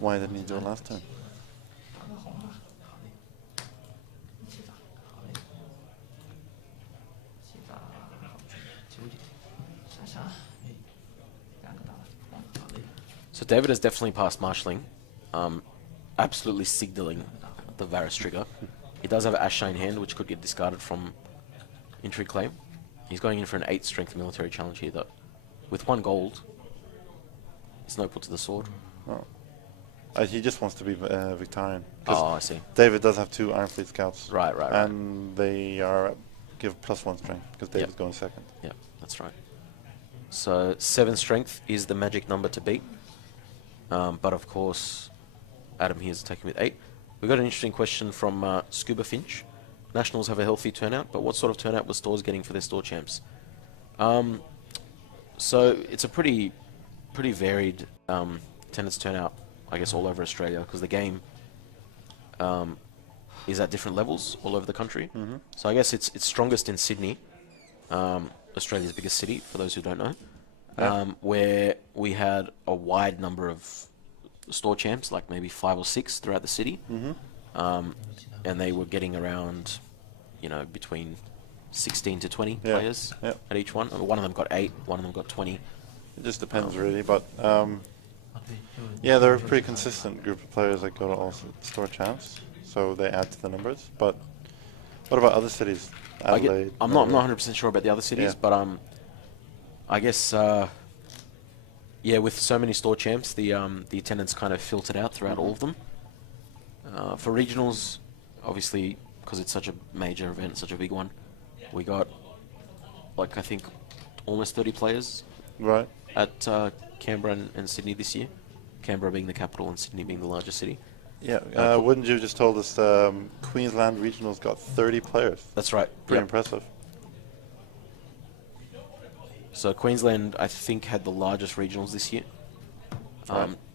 Why didn't he do it last time? 打个红吧，一起打，一起打，下下，两个打了，红。 So David has definitely passed marshalling, absolutely signaling the Varus trigger. He does have an Asher in hand, which could get discarded from Intrigue Claim. He's going in for an 8 strength military challenge here, though. With 1 gold, it's no put to the sword. Oh. He just wants to be Victorian. Oh, I see. David does have 2 Iron Fleet Scouts. Right. And they are give +1 strength, because David's Yep. going second. Yeah, that's right. So 7 strength is the magic number to beat. But of course, Adam here is attacking with 8. We got an interesting question from Scuba Finch. Nationals have a healthy turnout, but what sort of turnout were stores getting for their store champs? So it's a pretty varied attendance turnout, I guess, all over Australia, because the game is at different levels all over the country. So I guess it's strongest in Sydney, Australia's biggest city, for those who don't know, where we had a wide number of store champs, like maybe 5 or 6 throughout the city, and they were getting around, you know, between 16 to 20 players at each one. I mean, one of them got 8, one of them got 20. It just depends, really, but yeah, they're a pretty consistent group of players that go to all store champs, so they add to the numbers. But what about other cities? Adelaide, I'm not 100% sure about the other cities, but I guess yeah, with so many store champs, the attendance kind of filtered out throughout all of them. For regionals, obviously, because it's such a major event, such a big one, we got, like, I think almost 30 players at Canberra and Sydney this year. Canberra being the capital and Sydney being the largest city. Yeah, wouldn't you just told us Queensland regionals got 30 players? That's right. Pretty impressive. So Queensland, I think, had the largest regionals this year.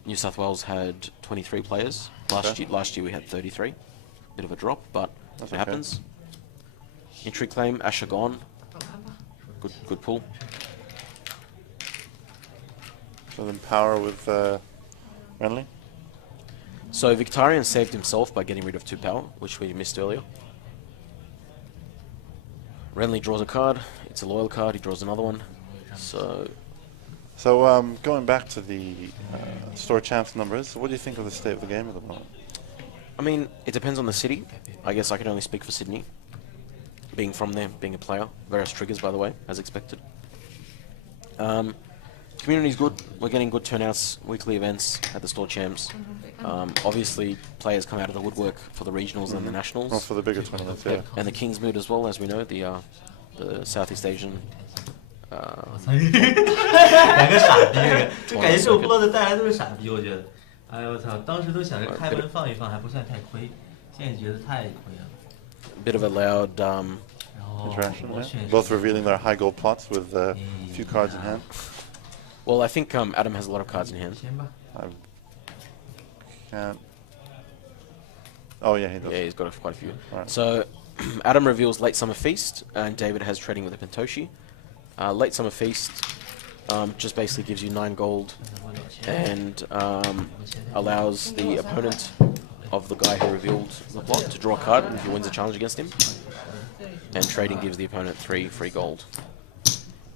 New South Wales had 23 players. Last year we had 33. Bit of a drop, but it happens. Intrigue Claim, Asher gone. Good pull. So then power with Renly. So Victorian saved himself by getting rid of 2 power, which we missed earlier. Renly draws a card. It's a loyal card. He draws another one. So going back to the store champs numbers, what do you think of the state of the game at the moment? I mean, it depends on the city. I guess I can only speak for Sydney. Being from there, being a player. Various triggers, by the way, as expected. Community's good. We're getting good turnouts, weekly events at the store champs. Obviously, players come out of the woodwork for the regionals and the nationals. Well, for the bigger tournaments, yeah. And the King's Mood as well, as we know, the Southeast Asian. 两个傻逼，就感觉这种波的带来都是傻逼，我觉得。哎呦我操！当时都想着开门放一放，还不算太亏，现在觉得太亏了。Bit of a loud interaction, both revealing their high gold plots with a few cards in hand. Well, I think Adam has a lot of cards in hand. I can't. Oh yeah, he does. Yeah, he's got quite a few. Right. So Adam reveals Late Summer Feast, and David has trading with a Pentoshi. Late Summer Feast just basically gives you 9 gold and allows the opponent of the guy who revealed the plot to draw a card if he wins a challenge against him. And trading gives the opponent 3 free gold.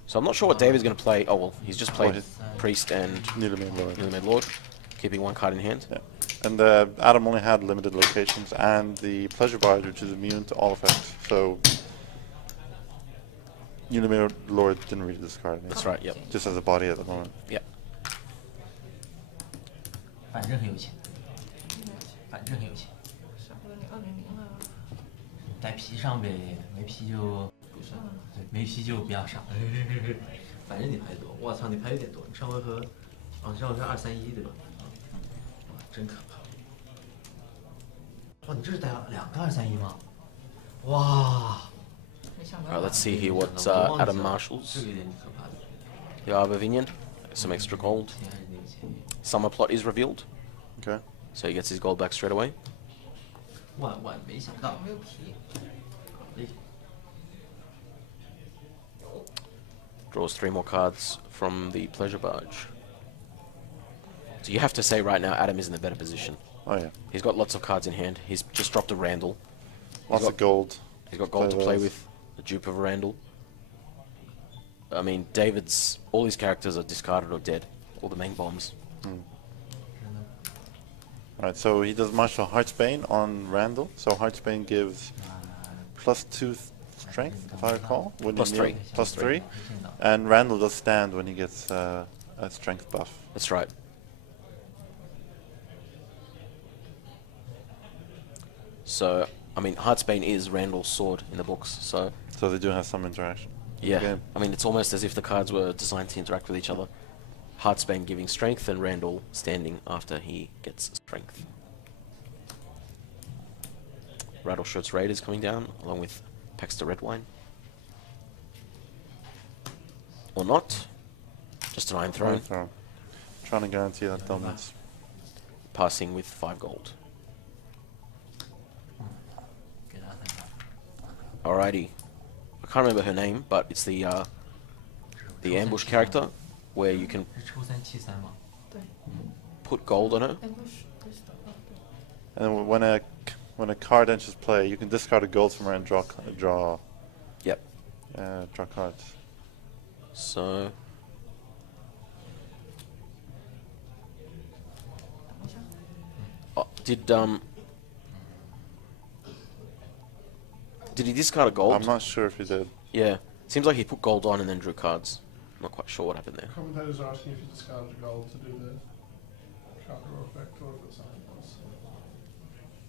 So I'm not sure what David's going to play. Oh well, he's just played Priest and Newly Made Lord. Newly Made Lord, keeping 1 card in hand. Yeah. And Adam only had limited locations, and the Pleasure Barge, which is immune to all effects. So Unimirror Lord didn't really discard it. That's right, yep. Just as a body at the moment. Yep. 反正很有钱，反正很有钱。少了你200了，带皮上呗，没皮就不上了。对，没皮就不要上。反正你牌多，我操，你牌有点多。你上回合，哦，你上回合231对吧？哇，真可怕。哇，你这是带了2个231吗？哇！ 没想到。 Alright, let's see here what Adam marshals. 这个有点可怕的。 The Arbavinian, some extra gold. 钱还是那个钱。 Summer plot is revealed, Okay. so he gets his gold back straight away. 万万没想到。没有皮。哎， Draws 3 more cards from the Pleasure Barge. So you have to say right now Adam is in a better position. Oh yeah. He's got lots of cards in hand. He's just dropped a Randall. Lots of gold. He's got gold to play those. with. The dupe of a Randall. I mean, David's... all his characters are discarded or dead. All the main bombs. Alright, so he does martial Heartsbane on Randall. So Heartsbane gives +2 strength, if I recall. When Plus you kneel. 3. +3. And Randall does stand when he gets a strength buff. That's right. So, I mean, Heartsbane is Randall's sword in the books, so... So they do have some interaction. Yeah, Okay. I mean, it's almost as if the cards were designed to interact with each other. Heartsbane giving strength and Randall standing after he gets strength. Rattleshirt's Raid is coming down, along with Paxter Redwine. Or not. Just an Iron Throne, Throne. Trying to guarantee that dominance. passing with 5 gold. 给他3卡。 Alrighty. I can't remember her name, but it's the ambush character, where you can 是抽373吗？ 对。 put gold on her. Ambush is the. And when a card enters play, you can discard a gold from her and draw Yep. draw cards. So... Oh, did he discard a gold? I'm not sure if he did. Yeah. Seems like he put gold on and then drew cards. Not quite sure what happened there. Commentators are asking if you discarded a gold to do the tracker effect or if it's something else.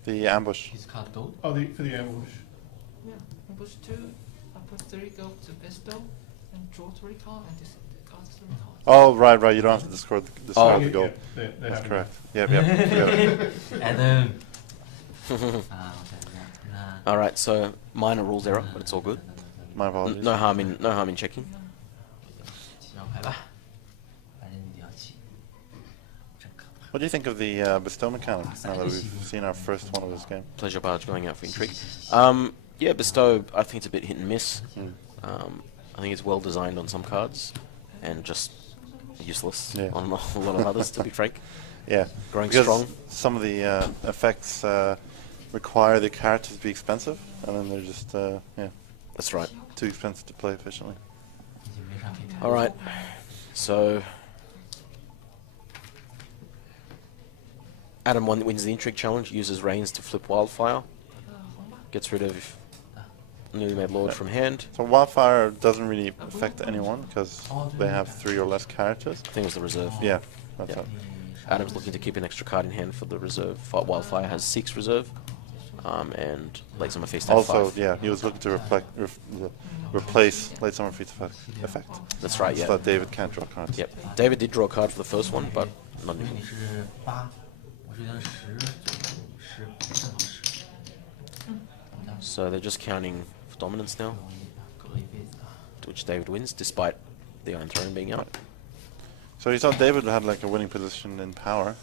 The ambush. He's card gold. Oh, for the ambush. Yeah. Ambush 2. I put 3 gold to bestow and draw 3 cards and discard 3 cards. Oh, right. You don't have to discard the Yeah, gold. they That's have it. correct. Yep. Adam。啊，我看一下，那 Alright, so minor rules error, but it's all good. My apologies. No harm in checking. 几张牌吧，反正你要起，真可怕。 What do you think of the bestow mechanic now that we've seen our first one of this game? Pleasure Barge going out for intrigue. Yeah, bestow, I think it's a bit hit and miss. I think it's well designed on some cards, and just useless Yeah. on a lot of others, to be frank. Yeah. Growing because strong. Some of the effects require the characters to be expensive, and then they're just That's right. too expensive to play efficiently. 已经没啥可以看。 Alright, so... Adam wins the intrigue challenge, uses Rains to flip Wildfire, 红吧。 gets rid of newly made Lord from hand. So Wildfire doesn't really affect anyone because they have 3 or less characters. I think it was the reserve. Yeah, that's Yeah. it. Adam's looking to keep an extra card in hand for the reserve. Wildfire has 6 reserve, and Late Summer Feast has Also, 5. yeah, he was looking to replace Late Summer Feast effect. That's right, So yeah. that David can't draw cards. Yep. David did draw a card for the first one, but not 因为 anymore. 你是8，我这张10左右，10正好10。 So they're just counting for dominance now, 苟了一辈子啊。 to which David wins, despite the Iron Throne being out. So you saw David had like a winning position in power.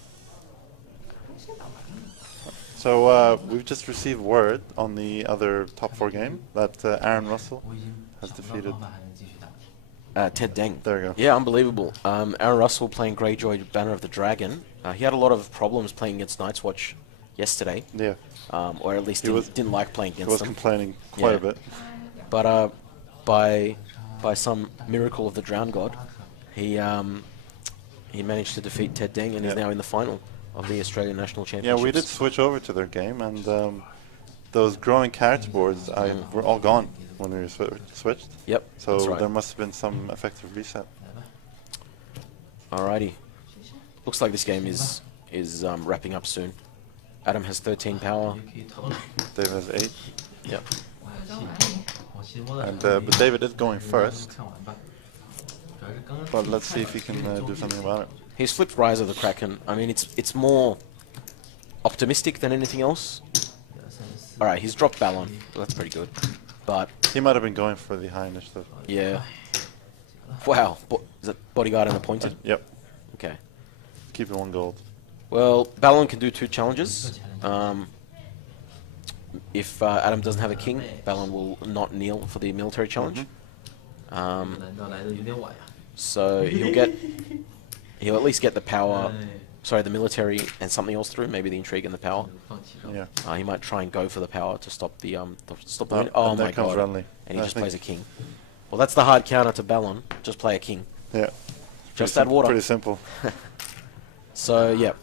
So we've just received word on the other top 4 game that Aaron Russell 我已经 has 想不到 defeated. 方法还能继续打。 Ted Deng. There we go. Yeah, unbelievable. Aaron Russell playing Greyjoy Banner of the Dragon. He had a lot of problems playing against Night's Watch yesterday, Yeah, or at least He was- didn't like playing he against was them. complaining quite Yeah. a bit. But by some miracle of the Drowned God, he managed to defeat Ted Deng and is Yeah. now in the final. of the Australian National Yeah, Championships. we did switch over to their game, and those growing character boards were all gone when we switched. Yep, So that's right. there must have been some effective reset. Alrighty. Looks like this game is wrapping up soon. Adam has 13 power. David has 8. Yep. And but David is going first. But let's see if he can do something about it. He's flipped Rise of the Kraken. I mean, it's more optimistic than anything else. Alright, he's dropped Ballon. That's pretty good. But He might have been going for the high initiative. yeah. Wow. Is it Bodyguard and Appointed? Yep. Okay. Keep it 1 gold. Well, Ballon can do 2 challenges. If Adam doesn't have a king, Ballon will not kneel for the military challenge. So he'll at least get the power, sorry, the military and something else through, maybe the intrigue and the power. Yeah. He might try and go for the power to stop the stop the Oh, win. Oh and my there comes god! Renly. And he I just think- plays a king. Well, that's the hard counter to Ballon. Just play a king. Yeah. Just add water. Pretty simple. So yeah,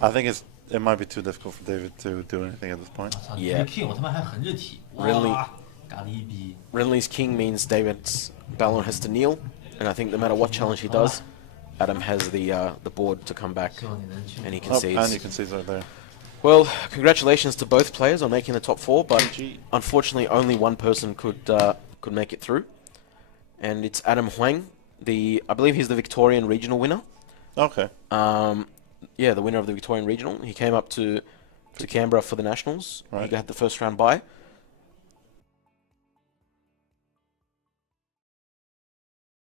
I think it might be too difficult for David to do anything at this point. Yeah. Renly's king means David's Ballon has to kneel, and I think no matter what challenge he does, Adam has the board to come back, and he concedes. And he concedes right there. Well, congratulations to both players on making the top 4, but unfortunately only one person could make it through, and it's Adam Huang. I believe he's the Victorian regional winner. Okay. Yeah, the winner of the Victorian regional. He came up to Canberra for the nationals. Right. He got the first round bye.